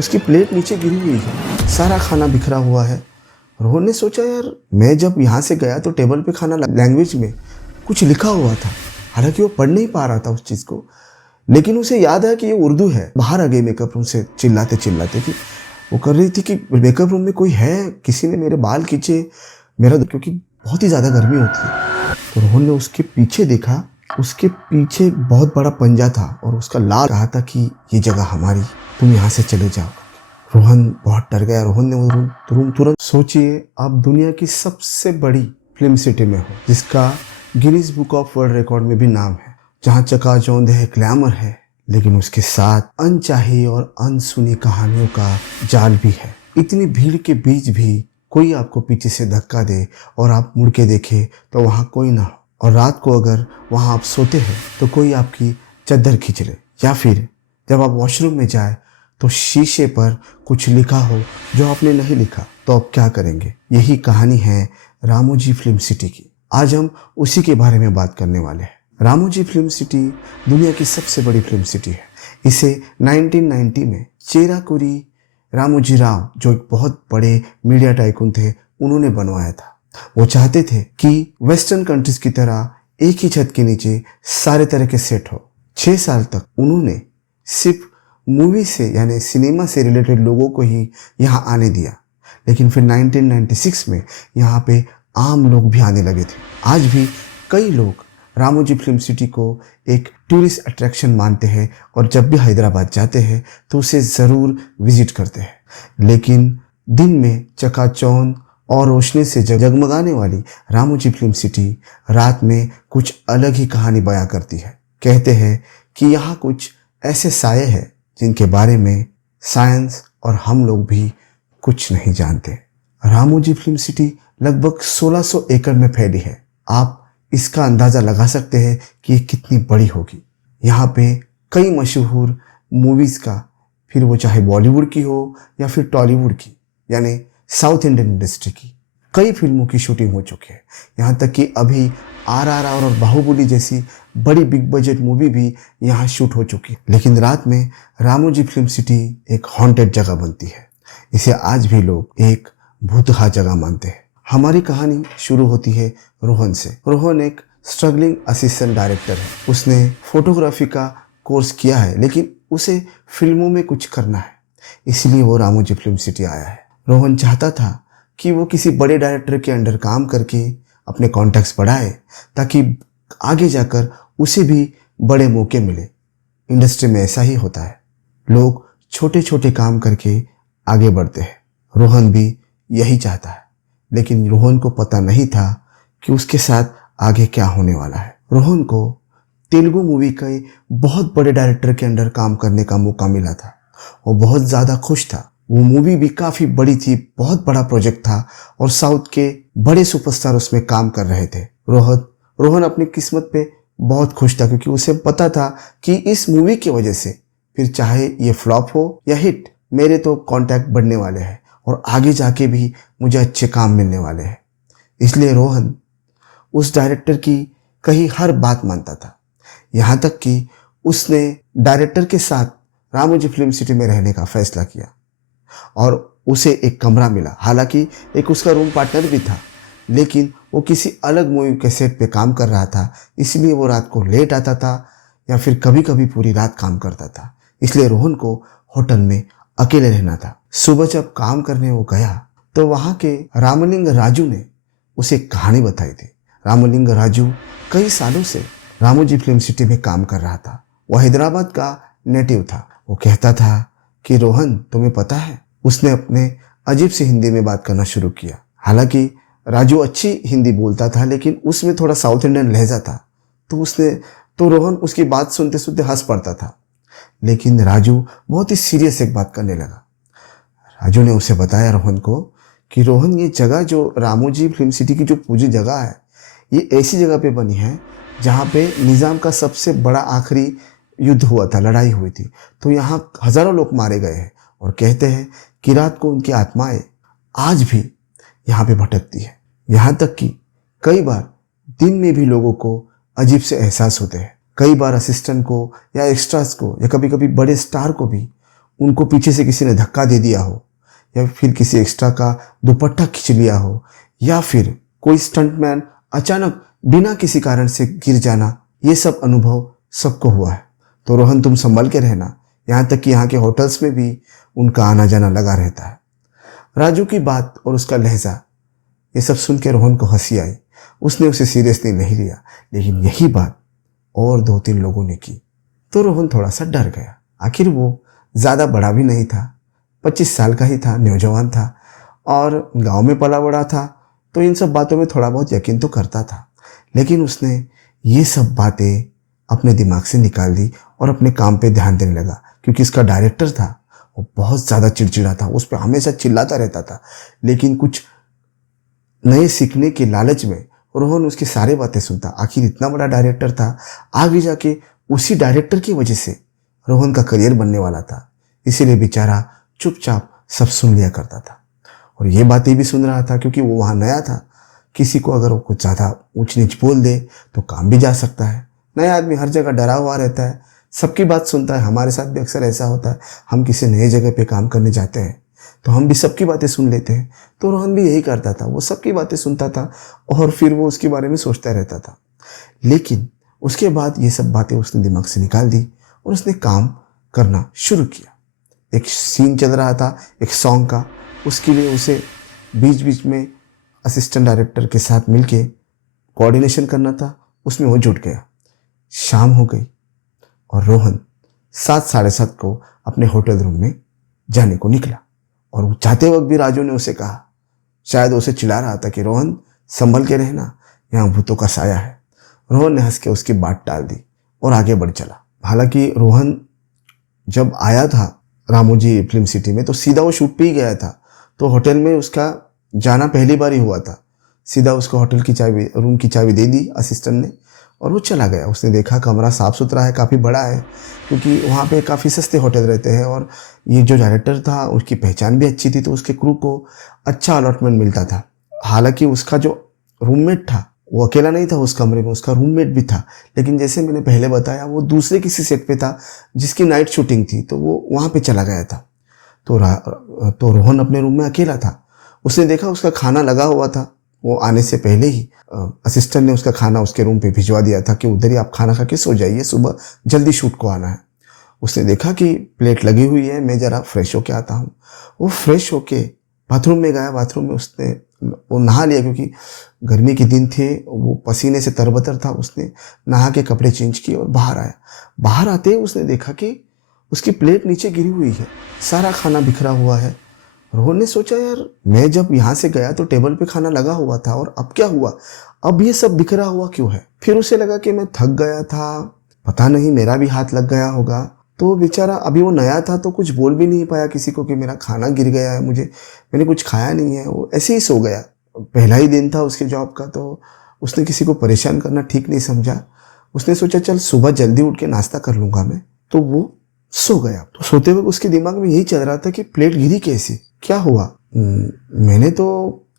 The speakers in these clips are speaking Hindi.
उसकी प्लेट नीचे गिरी हुई है, सारा खाना बिखरा हुआ है। रोहन ने सोचा यार मैं जब यहाँ से गया तो टेबल पे खाना लैंग्वेज में कुछ लिखा हुआ था, हालांकि वो पढ़ नहीं पा रहा था उस चीज़ को, लेकिन उसे याद है कि ये उर्दू है। बाहर आ गई मेकअप रूम से चिल्लाते चिल्लाते कि वो कर रही थी कि मेकअप रूम में कोई है, किसी ने मेरे बाल खींचे, मेरा क्योंकि बहुत ही ज़्यादा गर्मी होती है। तो रोहन ने उसके पीछे देखा, उसके पीछे एक बहुत बड़ा पंजा था और उसका लाल कहा था कि ये जगह हमारी, तुम यहाँ से चले जाओ। रोहन बहुत डर गया। रोहन ने तुरंत सोचिए आप दुनिया की सबसे बड़ी फिल्म सिटी में हो, जिसका Guinness book of world record में भी नाम है, जहाँ चकाचौंध है, ग्लैमर है, लेकिन उसके साथ अनचाही और अनसुनी कहानियों का जाल भी है। इतनी भीड़ के बीच भी कोई आपको पीछे से धक्का दे और आप मुड़ के देखे तो वहाँ कोई ना हो, और रात को अगर वहाँ आप सोते हैं तो कोई आपकी चद्दर खींच ले, या फिर जब आप वॉशरूम में जाए तो शीशे पर कुछ लिखा हो जो आपने नहीं लिखा, तो आप क्या करेंगे? यही कहानी है रामोजी फिल्म सिटी की। आज हम उसी के बारे में बात करने वाले हैं। रामोजी फिल्म सिटी दुनिया की सबसे बड़ी फिल्म सिटी है। इसे 1990 में चेराकुरी रामोजी राव, जो एक बहुत बड़े मीडिया टाइकून थे, उन्होंने बनवाया था। वो चाहते थे कि वेस्टर्न कंट्रीज की तरह एक ही छत के नीचे सारे तरह के सेट हो। 6 साल तक उन्होंने सिर्फ मूवी से यानी सिनेमा से रिलेटेड लोगों को ही यहाँ आने दिया, लेकिन फिर 1996 में यहाँ पे आम लोग भी आने लगे थे। आज भी कई लोग रामोजी फिल्म सिटी को एक टूरिस्ट अट्रैक्शन मानते हैं और जब भी हैदराबाद जाते हैं तो उसे ज़रूर विजिट करते हैं। लेकिन दिन में चकाचौंध और रोशनी से जगमगाने वाली रामोजी फिल्म सिटी रात में कुछ अलग ही कहानी बयां करती है। कहते हैं कि यहाँ कुछ ऐसे साये हैं जिनके बारे में साइंस और हम लोग भी कुछ नहीं जानते। रामोजी फिल्म सिटी लगभग 1600 एकड़ में फैली है। आप इसका अंदाज़ा लगा सकते हैं कि ये कितनी बड़ी होगी। यहाँ पे कई मशहूर मूवीज़ का, फिर वो चाहे बॉलीवुड की हो या फिर टॉलीवुड की यानी साउथ इंडियन इंडस्ट्री की, कई फिल्मों की शूटिंग हो चुकी है। यहाँ तक कि अभी RRR और बाहुबली जैसी बड़ी बिग बजट मूवी भी यहाँ शूट हो चुकी है। लेकिन रात में रामोजी फिल्म सिटी एक हॉन्टेड जगह बनती है। इसे आज भी लोग एक भूतहा जगह मानते हैं। हमारी कहानी शुरू होती है रोहन से। रोहन एक स्ट्रगलिंग असिस्टेंट डायरेक्टर है। उसने फोटोग्राफी का कोर्स किया है, लेकिन उसे फिल्मों में कुछ करना है, इसलिए वो रामोजी फिल्म सिटी आया है। रोहन चाहता था कि वो किसी बड़े डायरेक्टर के अंडर काम करके अपने कॉन्टैक्ट्स बढ़ाए, ताकि आगे जाकर उसे भी बड़े मौके मिले। इंडस्ट्री में ऐसा ही होता है, लोग छोटे छोटे काम करके आगे बढ़ते हैं। रोहन भी यही चाहता है, लेकिन रोहन को पता नहीं था कि उसके साथ आगे क्या होने वाला है। रोहन को तेलुगु मूवी के बहुत बड़े डायरेक्टर के अंडर काम करने का मौका मिला था। वो बहुत ज़्यादा खुश था। वो मूवी भी काफ़ी बड़ी थी, बहुत बड़ा प्रोजेक्ट था और साउथ के बड़े सुपरस्टार उसमें काम कर रहे थे। रोहन अपनी किस्मत पे बहुत खुश था, क्योंकि उसे पता था कि इस मूवी की वजह से फिर चाहे ये फ्लॉप हो या हिट, मेरे तो कॉन्टैक्ट बढ़ने वाले हैं और आगे जाके भी मुझे अच्छे काम मिलने वाले हैं। इसलिए रोहन उस डायरेक्टर की कही हर बात मानता था। यहाँ तक कि उसने डायरेक्टर के साथ रामोजी फिल्म सिटी में रहने का फैसला किया और उसे एक कमरा मिला। हालांकि एक उसका रूम पार्टनर भी था, लेकिन वो किसी अलग मूवी के सेट पे काम कर रहा था, इसलिए वो रात को लेट आता था या फिर कभी कभी पूरी रात काम करता था। इसलिए रोहन को होटल में अकेले रहना था। सुबह जब काम करने वो गया तो वहाँ के रामलिंग राजू ने उसे एक कहानी बताई थी। रामलिंग राजू कई सालों से रामोजी फिल्म सिटी में काम कर रहा था। वो हैदराबाद का नेटिव था। वो कहता था कि रोहन, तुम्हें पता है, उसने अपने अजीब सी हिंदी में बात करना शुरू किया। हालांकि राजू अच्छी हिंदी बोलता था, लेकिन उसमें थोड़ा साउथ इंडियन लहजा था, तो रोहन उसकी बात सुनते सुनते हंस पड़ता था। लेकिन राजू बहुत ही सीरियस एक बात करने लगा। राजू ने उसे बताया रोहन को कि रोहन, ये जगह जो रामोजी फिल्म सिटी की जो पूरी जगह है, ये ऐसी जगह पे बनी है जहाँ पे निज़ाम का सबसे बड़ा आखिरी युद्ध हुआ था, लड़ाई हुई थी। तो यहाँ हज़ारों लोग मारे गए हैं और कहते हैं कि रात को उनकी आत्माएं आज भी यहाँ पे भटकती है। यहाँ तक कि कई बार दिन में भी लोगों को अजीब से एहसास होते हैं। कई बार असिस्टेंट को या एक्स्ट्रास को या कभी कभी बड़े स्टार को भी उनको पीछे से किसी ने धक्का दे दिया हो, या फिर किसी एक्स्ट्रा का दुपट्टा खींच लिया हो, या फिर कोई स्टंटमैन अचानक बिना किसी कारण से गिर जाना, ये सब अनुभव सबको हुआ है। तो रोहन तुम संभल के रहना, यहाँ तक कि यहाँ के होटल्स में भी उनका आना जाना लगा रहता है। राजू की बात और उसका लहजा, ये सब सुन के रोहन को हंसी आई। उसने उसे सीरियसली नहीं लिया, लेकिन यही बात और 2-3 लोगों ने की तो रोहन थोड़ा सा डर गया। आखिर वो ज़्यादा बड़ा भी नहीं था, 25 साल का ही था, नौजवान था और गांव में पला बड़ा था, तो इन सब बातों में थोड़ा बहुत यकीन तो करता था। लेकिन उसने ये सब बातें अपने दिमाग से निकाल दी और अपने काम पे ध्यान देने लगा, क्योंकि इसका डायरेक्टर था वो बहुत ज़्यादा चिड़चिड़ा था, उस पर हमेशा चिल्लाता रहता था। लेकिन कुछ नए सीखने के लालच में रोहन उसकी सारी बातें सुनता। आखिर इतना बड़ा डायरेक्टर था, आगे जाके उसी डायरेक्टर की वजह से रोहन का करियर बनने वाला था, इसीलिए बेचारा चुपचाप सब सुन लिया करता था। और ये बातें भी सुन रहा था क्योंकि वो वहाँ नया था। किसी को अगर वो कुछ ज़्यादा ऊंच नीच बोल दे तो काम भी जा सकता है। नया आदमी हर जगह डरा हुआ रहता है, सबकी बात सुनता है। हमारे साथ भी अक्सर ऐसा होता है, हम किसी नए जगह पे काम करने जाते हैं तो हम भी सबकी बातें सुन लेते हैं। तो रोहन भी यही करता था, वो सबकी बातें सुनता था और फिर वो उसके बारे में सोचता रहता था। लेकिन उसके बाद ये सब बातें उसने दिमाग से निकाल दी और उसने काम करना शुरू किया। एक सीन चल रहा था एक सॉन्ग का, उसके लिए उसे बीच बीच में असिस्टेंट डायरेक्टर के साथ मिलके कोऑर्डिनेशन करना था, उसमें वो जुट गया। शाम हो गई और रोहन 7 साढ़े 7 को अपने होटल रूम में जाने को निकला। और वो जाते वक्त भी राजू ने उसे कहा, शायद उसे चिढ़ा रहा था कि रोहन संभल के रहना, यहाँ भूतों का साया है। रोहन ने हंस के उसकी बात टाल दी और आगे बढ़ चला। हालांकि रोहन जब आया था रामोजी फिल्म सिटी में तो सीधा वो शूट पे ही गया था, तो होटल में उसका जाना पहली बार ही हुआ था। सीधा उसको होटल की चाबी, रूम की चाबी दे दी असिस्टेंट ने और वो चला गया। उसने देखा कमरा साफ़ सुथरा है, काफ़ी बड़ा है, क्योंकि वहाँ पे काफ़ी सस्ते होटल रहते हैं और ये जो डायरेक्टर था उसकी पहचान भी अच्छी थी, तो उसके क्रू को अच्छा अलॉटमेंट मिलता था। हालांकि उसका जो रूममेट था वो अकेला नहीं था उस कमरे में, उसका रूममेट भी था। लेकिन जैसे मैंने पहले बताया वो दूसरे किसी सेट पे था जिसकी नाइट शूटिंग थी, तो वो वहाँ पे चला गया था। तो रोहन अपने रूम में अकेला था। उसने देखा उसका खाना लगा हुआ था, वो आने से पहले ही असिस्टेंट ने उसका खाना उसके रूम पे भिजवा दिया था कि उधर ही आप खाना खा के सो जाइए, सुबह जल्दी शूट को आना है। उसने देखा कि प्लेट लगी हुई है, मैं ज़रा फ्रेश होके आता हूँ। वो फ्रेश होके बाथरूम में गया। बाथरूम में उसने वो नहा लिया, क्योंकि गर्मी के दिन थे, वो पसीने से तरबतर था। उसने नहा के कपड़े चेंज किए और बाहर आया। बाहर आते ही उसने देखा कि उसकी प्लेट नीचे गिरी हुई है, सारा खाना बिखरा हुआ है। रोहन ने सोचा, यार मैं जब यहाँ से गया तो टेबल पे खाना लगा हुआ था और अब क्या हुआ, अब ये सब बिखरा हुआ क्यों है। फिर उसे लगा कि मैं थक गया था, पता नहीं मेरा भी हाथ लग गया होगा। तो वो बेचारा, अभी वो नया था तो कुछ बोल भी नहीं पाया किसी को कि मेरा खाना गिर गया है, मैंने कुछ खाया नहीं है। वो ऐसे ही सो गया। पहला ही दिन था उसके जॉब का, तो उसने किसी को परेशान करना ठीक नहीं समझा। उसने सोचा चल सुबह जल्दी उठ के नाश्ता कर लूँगा मैं, तो वो सो गया। तो सोते वक्त उसके दिमाग में यही चल रहा था कि प्लेट गिरी कैसे, क्या हुआ, मैंने तो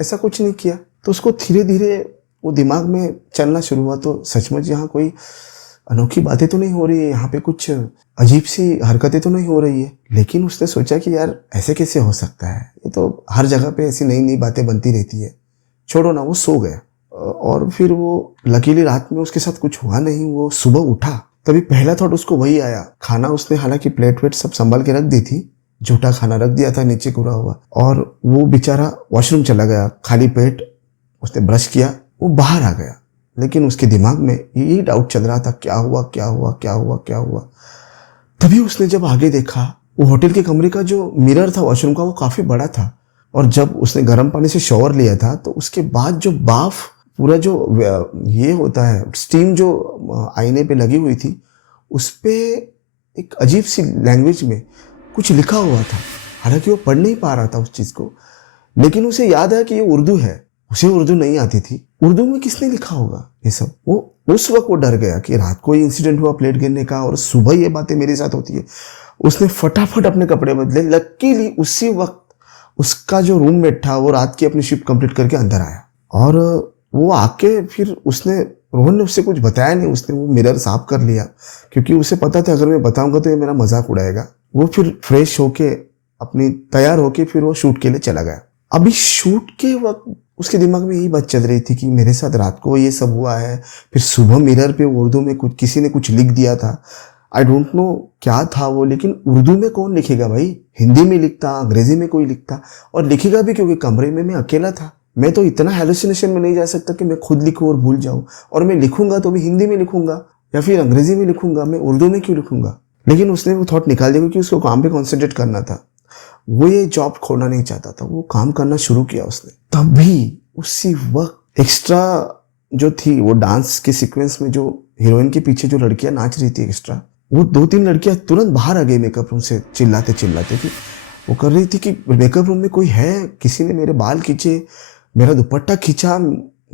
ऐसा कुछ नहीं किया। तो उसको धीरे धीरे वो दिमाग में चलना शुरू हुआ, तो सचमुच यहाँ कोई अनोखी बातें तो नहीं हो रही है, यहाँ पे कुछ अजीब सी हरकतें तो नहीं हो रही है। लेकिन उसने सोचा कि यार ऐसे कैसे हो सकता है, ये तो हर जगह पे ऐसी नई नई बातें बनती रहती है, छोड़ो ना। वो सो गया और फिर वो लकीली रात में उसके साथ कुछ हुआ नहीं। वो सुबह उठा तभी पहला थॉट उसको वही आया। खाना उसने हालांकि प्लेट वेट सब संभाल के रख दी थी, झूठा खाना रख दिया था नीचे गिरा हुआ, और वो बेचारा वॉशरूम चला गया खाली पेट। उसने ब्रश किया, वो बाहर आ गया। लेकिन उसके दिमाग में यही डाउट चल रहा था, क्या हुआ क्या हुआ क्या हुआ क्या हुआ। तभी उसने जब आगे देखा, वो होटल के कमरे का जो मिरर था वॉशरूम का वो काफ़ी बड़ा था, और जब उसने गर्म पानी से शॉवर लिया था तो उसके बाद जो बाफ पूरा जो ये होता है स्टीम जो आईने पे लगी हुई थी, उस पे एक अजीब सी लैंग्वेज में कुछ लिखा हुआ था। हालांकि वो पढ़ नहीं पा रहा था उस चीज़ को, लेकिन उसे याद है कि ये उर्दू है। उसे उर्दू नहीं आती थी। उर्दू में किसने लिखा होगा ये सब। वो उस वक्त वो डर गया कि रात को ही इंसिडेंट हुआ प्लेट गिरने का और सुबह ये बातें मेरे साथ होती है। उसने फटाफट अपने कपड़े बदले। लकीली उसी वक्त उसका जो रूममेट था वो रात की अपनी शिफ्ट कंप्लीट करके अंदर आया, और वो आके फिर उसने, रोहन ने उससे कुछ बताया नहीं। उसने वो मिरर साफ कर लिया, क्योंकि उसे पता था अगर मैं बताऊंगा तो ये मेरा मजाक उड़ाएगा। वो फिर फ्रेश होके अपनी तैयार होके फिर वो शूट के लिए चला गया। अभी शूट के वक्त उसके दिमाग में यही बात चल रही थी कि मेरे साथ रात को ये सब हुआ है, फिर सुबह मिरर पे उर्दू में कुछ किसी ने कुछ लिख दिया था। आई डोंट नो क्या था वो, लेकिन उर्दू में कौन लिखेगा भाई, हिंदी में लिखता, अंग्रेजी में कोई लिखता, और लिखेगा भी क्योंकि कमरे में मैं अकेला था। मैं तो इतना हेलुसिनेशन में नहीं जा सकता कि मैं खुद लिखूं और भूल जाऊं, और मैं लिखूंगा तो भी हिंदी में लिखूंगा या फिर अंग्रेजी में लिखूंगा, मैं उर्दू में क्यों लिखूंगा। लेकिन उसने वो थॉट निकाल दिया क्योंकि उसको काम पे कॉन्सेंट्रेट करना था। वो ये जॉब खोना नहीं चाहता था, वो काम करना शुरू किया उसने। तभी उसी वक्त एक्स्ट्रा जो थी वो डांस के सीक्वेंस में जो हीरोइन के पीछे जो लड़कियां नाच रही थी एक्स्ट्रा, वो 2-3 लड़कियां तुरंत बाहर आ गई मेकअप रूम से चिल्लाते चिल्लाते कि वो कर रही थी कि मेकअप रूम में कोई है, किसी ने मेरे बाल खींचे, मेरा दुपट्टा खींचा,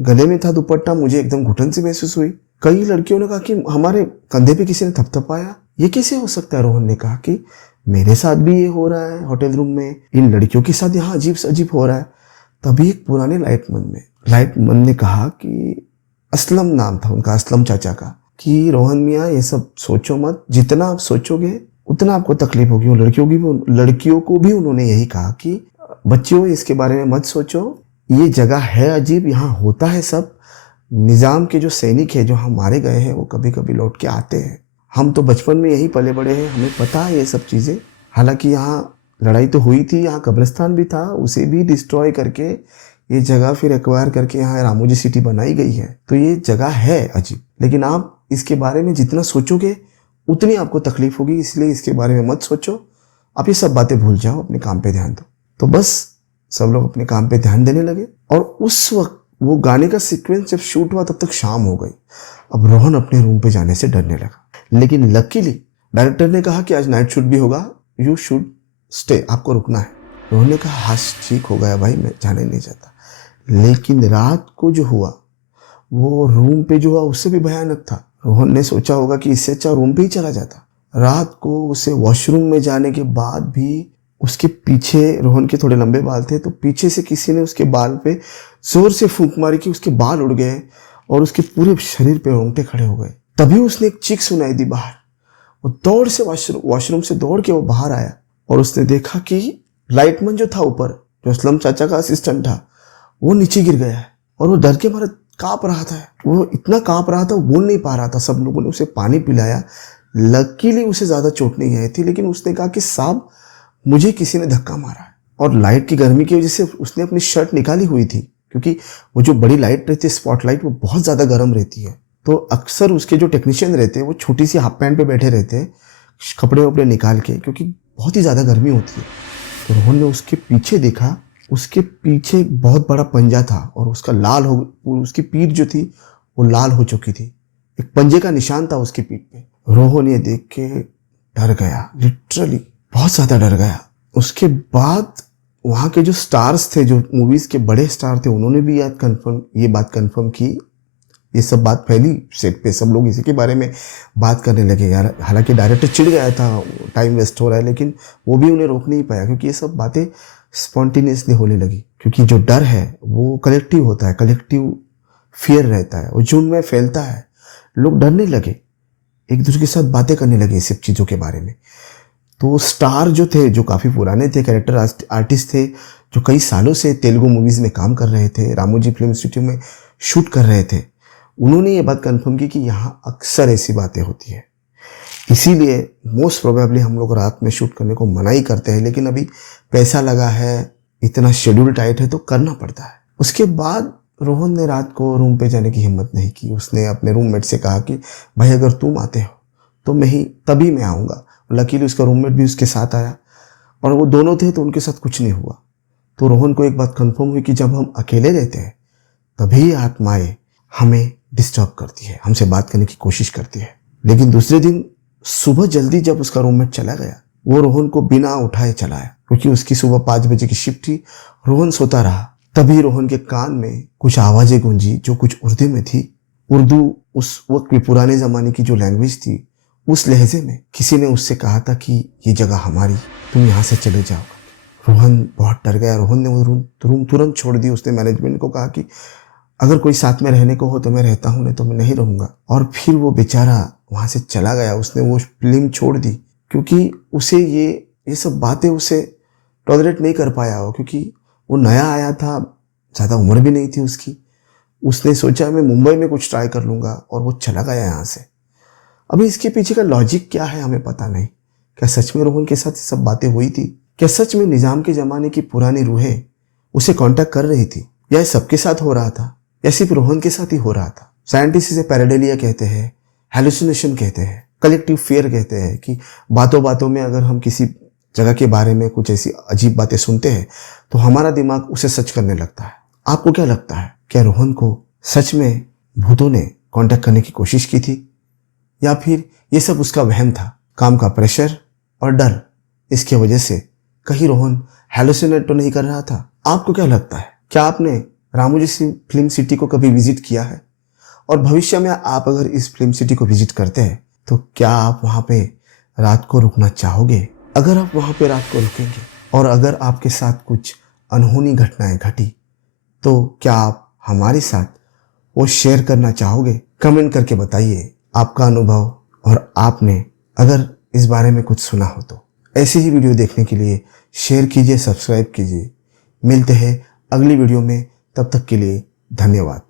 गले में था दुपट्टा, मुझे एकदम घुटन से महसूस हुई। कई लड़कियों ने कहा कि हमारे कंधे पे किसी ने थपथपाया। ये कैसे हो सकता है। रोहन ने कहा कि मेरे साथ भी ये हो रहा है होटल रूम में, इन लड़कियों के साथ यहाँ अजीब से अजीब हो रहा है। तभी एक पुराने लाइटमैन ने कहा कि असलम नाम था उनका, असलम चाचा का, कि रोहन मियाँ ये सब सोचो मत, जितना आप सोचोगे उतना आपको तकलीफ होगी। वो लड़कियों को भी उन्होंने यही कहा कि बच्चियों इसके बारे में मत सोचो, ये जगह है अजीब, यहाँ होता है सब। निज़ाम के जो सैनिक है जो हम मारे गए हैं वो कभी कभी लौट के आते हैं। हम तो बचपन में यही पले बड़े हैं, हमें पता है ये सब चीज़ें। हालांकि यहाँ लड़ाई तो हुई थी, यहाँ कब्रिस्तान भी था, उसे भी डिस्ट्रॉय करके ये जगह फिर एक्वायर करके यहाँ रामोजी सिटी बनाई गई है। तो ये जगह है अजीब, लेकिन आप इसके बारे में जितना सोचोगे उतनी आपको तकलीफ होगी, इसलिए इसके बारे में मत सोचो, आप ये सब बातें भूल जाओ, अपने काम पे ध्यान दो। तो बस सब लोग अपने काम पे ध्यान देने लगे। और उस वक्त वो गाने का सीक्वेंस जब शूट हुआ तब तक शाम हो गई। अब रोहन अपने रूम पे जाने से डरने लगा, लेकिन लकीली डायरेक्टर ने कहा कि आज नाइट शूट भी होगा, यू शुड स्टे, आपको रुकना है। रोहन ने कहा हाँ ठीक हो गया भाई, मैं जाने नहीं चाहता। लेकिन रात को जो हुआ वो रूम पे जो हुआ उससे भी भयानक था। रोहन ने सोचा होगा कि इससे अच्छा रूम पे ही चला जाता। रात को उसे वॉशरूम में जाने के बाद भी उसके पीछे, रोहन के थोड़े लंबे बाल थे, तो पीछे से किसी ने उसके बाल पे जोर से फूंक मारी कि उसके बाल उड़ गए और उसके पूरे शरीर पे रोंगटे खड़े हो गए। तभी उसने एक चीख सुनाई दी बाहर। वो दौड़ से वॉशरूम से दौड़ के वो बाहर आया और उसने देखा कि लाइटमैन जो था ऊपर, जो असलम चाचा का असिस्टेंट था, वो नीचे गिर गया है और वो डर के मारे कांप रहा था। वो इतना कांप रहा था, वो बोल नहीं पा रहा था। सब लोगों ने उसे पानी पिलाया। लकीली उसे ज़्यादा चोट नहीं आई थी, लेकिन उसने कहा कि साहब मुझे किसी ने धक्का मारा है। और लाइट की गर्मी की वजह से उसने अपनी शर्ट निकाली हुई थी, क्योंकि वो जो बड़ी लाइट रहती है स्पॉटलाइट, वो बहुत ज़्यादा गर्म रहती है। तो अक्सर उसके जो टेक्नीशियन रहते हैं वो छोटी सी हाफ पैंट पे बैठे रहते हैं कपड़े वपड़े निकाल के, क्योंकि बहुत ही ज़्यादा गर्मी होती है। तो रोहन ने उसके पीछे देखा, उसके पीछे एक बहुत बड़ा पंजा था और उसका उसकी पीठ जो थी वो लाल हो चुकी थी। एक पंजे का निशान था उसकी पीठ पे। रोहन ये देख के डर गया, लिटरली बहुत ज़्यादा डर गया। उसके बाद वहाँ के जो स्टार्स थे, जो मूवीज़ के बड़े स्टार थे, उन्होंने भी ये बात कंफर्म की। ये सब बात फैली सेट पे, सब लोग इसी के बारे में बात करने लगे। यार हालांकि डायरेक्टर चिढ़ गया था, टाइम वेस्ट हो रहा है, लेकिन वो भी उन्हें रोक नहीं पाया, क्योंकि ये सब बातें स्पॉन्टेनियसली होने लगी। क्योंकि जो डर है वो कलेक्टिव होता है, कलेक्टिव फियर रहता है, वो झुंड में फैलता है। लोग डरने लगे, एक दूसरे के साथ बातें करने लगे इस सब चीज़ों के बारे में। तो स्टार जो थे, जो काफ़ी पुराने थे, कैरेक्टर आर्टिस्ट थे, जो कई सालों से तेलुगु मूवीज़ में काम कर रहे थे, रामोजी फिल्म स्टूडियो में शूट कर रहे थे, उन्होंने ये बात कंफर्म की कि यहाँ अक्सर ऐसी बातें होती है। इसीलिए मोस्ट प्रोबेबली हम लोग रात में शूट करने को मना ही करते हैं, लेकिन अभी पैसा लगा है, इतना शेड्यूल टाइट है तो करना पड़ता है। उसके बाद रोहन ने रात को रूम पे जाने की हिम्मत नहीं की। उसने अपने रूममेट से कहा कि भाई अगर तुम आते हो तो तभी मैं आऊँगा। लकीली उसका रूममेट भी उसके साथ आया और वो दोनों थे तो उनके साथ कुछ नहीं हुआ। तो रोहन को एक बात कंफर्म हुई कि जब हम अकेले रहते हैं तभी आत्माएं हमें डिस्टर्ब करती है, हमसे बात करने की कोशिश करती है। लेकिन दूसरे दिन सुबह जल्दी जब उसका रूममेट चला गया, वो रोहन को बिना उठाए चला आया, क्योंकि उसकी सुबह 5 बजे की शिफ्ट थी। रोहन सोता रहा। तभी रोहन के कान में कुछ आवाज़ें गूंजी जो कुछ उर्दू में थी। उर्दू उस वक्त की पुराने ज़माने की जो लैंग्वेज थी, उस लहजे में किसी ने उससे कहा था कि ये जगह हमारी, तुम यहाँ से चले जाओ। रोहन बहुत डर गया। रोहन ने वो रूम तुरंत छोड़ दी। उसने मैनेजमेंट को कहा कि अगर कोई साथ में रहने को हो तो मैं रहता हूँ, नहीं तो मैं नहीं रहूँगा। और फिर वो बेचारा वहाँ से चला गया। उसने वो फिल्म छोड़ दी, क्योंकि उसे ये सब बातें उसे टॉलरेट नहीं कर पाया हो, क्योंकि वो नया आया था, ज़्यादा उम्र भी नहीं थी उसकी। उसने सोचा मैं मुंबई में कुछ ट्राई कर लूँगा और वो चला गया यहाँ से। अभी इसके पीछे का लॉजिक क्या है हमें पता नहीं। क्या सच में रोहन के साथ ये सब बातें हुई थी? क्या सच में निज़ाम के ज़माने की पुरानी रूहें उसे कांटेक्ट कर रही थी? या ये सबके साथ हो रहा था, या सिर्फ रोहन के साथ ही हो रहा था? साइंटिस्ट इसे पैराडेलिया कहते हैं, हेलुसिनेशन कहते हैं, कलेक्टिव फियर कहते हैं कि बातों बातों में अगर हम किसी जगह के बारे में कुछ ऐसी अजीब बातें सुनते हैं तो हमारा दिमाग उसे सच करने लगता है। आपको क्या लगता है, क्या रोहन को सच में भूतों ने कांटेक्ट करने की कोशिश की थी, या फिर ये सब उसका वहम था? काम का प्रेशर और डर, इसके वजह से कहीं रोहन हेलुसिनेट तो नहीं कर रहा था? आपको क्या लगता है? क्या आपने रामोजी फिल्म सिटी को कभी विजिट किया है? और भविष्य में आप अगर इस फिल्म सिटी को विजिट करते हैं तो क्या आप वहाँ पे रात को रुकना चाहोगे? अगर आप वहाँ पे रात को रुकेंगे और अगर आपके साथ कुछ अनहोनी घटनाएं घटी तो क्या आप हमारे साथ वो शेयर करना चाहोगे? कमेंट करके बताइए आपका अनुभव, और आपने अगर इस बारे में कुछ सुना हो तो। ऐसे ही वीडियो देखने के लिए शेयर कीजिए, सब्सक्राइब कीजिए। मिलते हैं अगली वीडियो में, तब तक के लिए धन्यवाद।